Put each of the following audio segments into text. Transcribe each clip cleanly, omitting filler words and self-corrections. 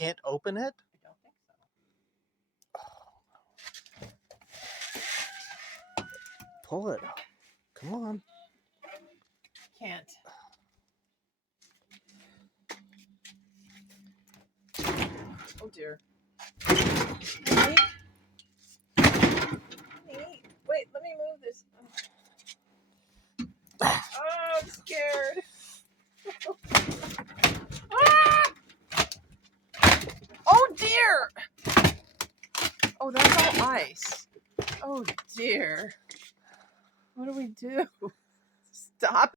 can't open it? I don't think so. Pull it. Come on. Can't. Oh dear. Honey? Honey? Wait, let me move this. Oh, I'm scared. Ah! Oh dear. Oh, that's all ice. Oh dear. What do we do? Stop.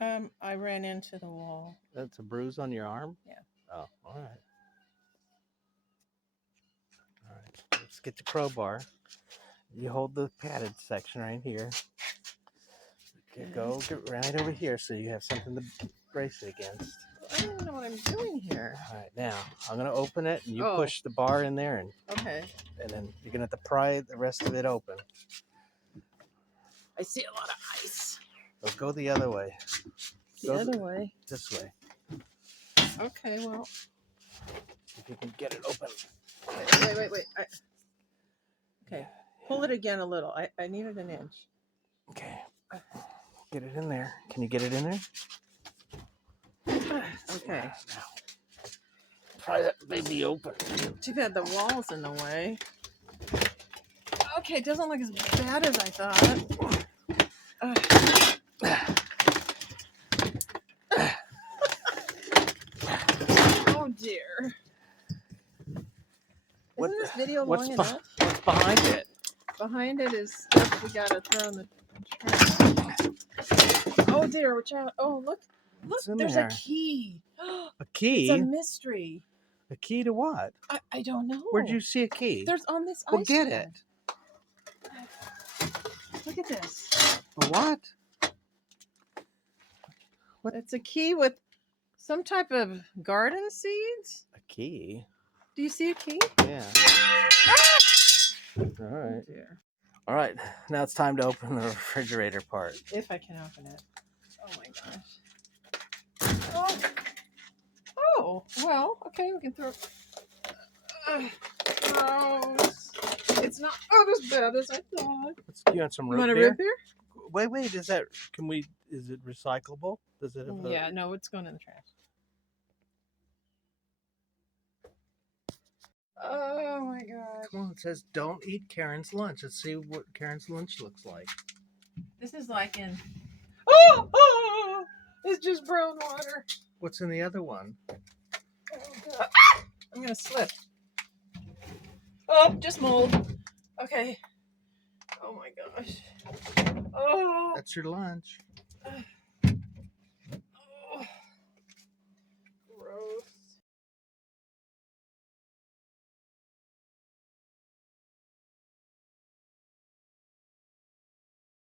I ran into the wall. That's a bruise on your arm? Yeah. Oh, all right. All right. Let's get the crowbar. You hold the padded section right here. Okay, go get right over here so you have something to brace it against. I don't know what I'm doing here. All right, now I'm gonna open it, and you Oh. push the bar in there, and Okay. then you're gonna have to pry the rest of it open. I see a lot of ice. So go the other way. The other way. This way. Okay, well. If you can get it open. Wait. Okay. Pull it again a little. I needed an inch. Okay. Get it in there. Can you get it in there? Okay. Now, pry that baby open. Too bad the wall's in the way. Okay, it doesn't look as bad as I thought. Oh dear. Isn't this video long enough? What's behind it? Behind it is stuff we gotta throw in the trash. Oh dear, watch out. Oh, look, there's there? a key. A key? It's a mystery. A key to what? I don't know. Where'd you see a key? There's on this Well, ice get pad. it. Look at this. A what? It's a key with some type of garden seeds. A key? Do you see a key? Yeah. Ah! All right. Oh dear. All right. Now it's time to open the refrigerator part. If I can open it. Oh my gosh. Oh, well, okay, we can throw. Gross. It's not as bad as I thought. You want some You root want a beer? root beer? Wait. Is it recyclable? Does it have Yeah, no, it's going in the trash. Oh my gosh. Come on, it says don't eat Karen's lunch. Let's see what Karen's lunch looks like. This is like in. Oh! It's just brown water. What's in the other one? Oh, God. I'm going to slip. Oh, just mold. Okay. Oh my gosh. Oh. That's your lunch.